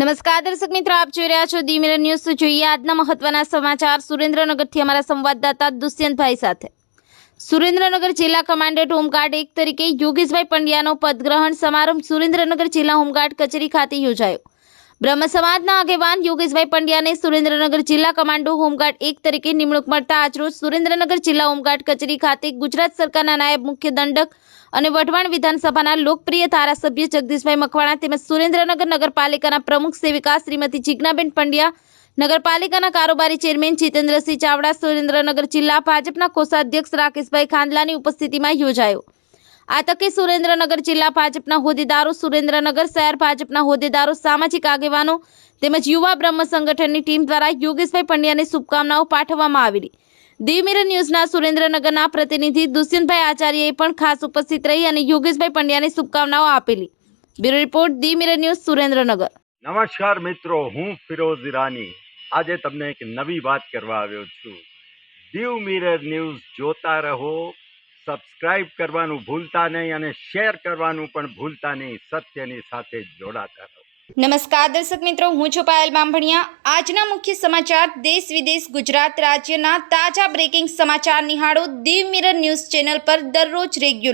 નમસ્કાર, દર્શક મિત્રો, આપ જોઈ રહ્યા છો દી મિરર ન્યૂઝ. જોઈએ આજના મહત્વના સમાચાર. સુરેન્દ્રનગરથી અમારા સંવાદદાતા દુષ્યંતભાઈ સાથે. સુરેન્દ્રનગર જિલ્લા કમાન્ડન્ટ હોમગાર્ડ એક તરીકે યોગેશભાઈ પંડ્યાનો પદગ્રહણ સમારંભ સુરેન્દ્રનગર જિલ્લા હોમગાર્ડ કચેરી ખાતે યોજાયો. બ્રહ્મ સમાજના આગેવાન યોગેશભાઈ પંડ્યાને સુરેન્દ્રનગર જિલ્લા કમાન્ડો હોમગાર્ડ એક તરીકે નિમણૂક મળતા આજરોજ સુરેન્દ્રનગર જિલ્લા હોમગાર્ડ કચેરી ખાતે ગુજરાત સરકારના નાયબ મુખ્ય દંડક અને વઢવાણ વિધાનસભાના લોકપ્રિય ધારાસભ્ય જગદીશભાઈ મકવાણા તેમજ સુરેન્દ્રનગર નગરપાલિકાના પ્રમુખ સેવિકા શ્રીમતી જિજ્ઞાબેન પંડ્યા, નગરપાલિકાના કારોબારી ચેરમેન જીતેન્દ્રસિંહ ચાવડા, સુરેન્દ્રનગર જિલ્લા ભાજપના કોષાધ્યક્ષ રાકેશભાઈ ખાંડલાની ઉપસ્થિતિમાં યોજાયો. આ તકે સુરેન્દ્રનગર જિલ્લા ભાજપના હોદ્દેદારો, સુરેન્દ્રનગર શહેર ભાજપના હોદ્દેદારો, સામાજિક આગેવાનો તેમજ યુવા બ્રહ્મ સંગઠનની ટીમ દ્વારા યોગેશભાઈ પંડ્યાને શુભકામનાઓ પાઠવવામાં આવેલી. દીવ ન્યૂઝના સુરેન્દ્રનગરના પ્રતિનિધિ દુષ્યંતભાઈ આચાર્યએ પણ ખાસ ઉપસ્થિત રહી અને યોગેશભાઈ પંડ્યાને શુભકામનાઓ આપેલી. Bureau report the mirror news, Surendranagar. નમસ્કાર મિત્રો, હું ફિરોઝ ઈરાની. આજે તમને એક નવી વાત કરવા આવ્યો છું. દીવ મિરર ન્યૂઝ જોતા રહો સબસ્ક્રાઇબ કરવાનું ભૂલતા નહીં અને શેર કરવાનું પણ ભૂલતા નહીં. સત્યની સાથે જોડાતા રહો. નમસ્કાર દર્શક મિત્રો, હું છું પાયલ બાંભણિયા આજના મુખ્ય સમાચાર, દેશ વિદેશ, ગુજરાત રાજ્યના તાજા બ્રેકિંગ સમાચાર નિહાળો દીવ મિરર ન્યૂઝ ચેનલ પર દરરોજ રેગ્યુલર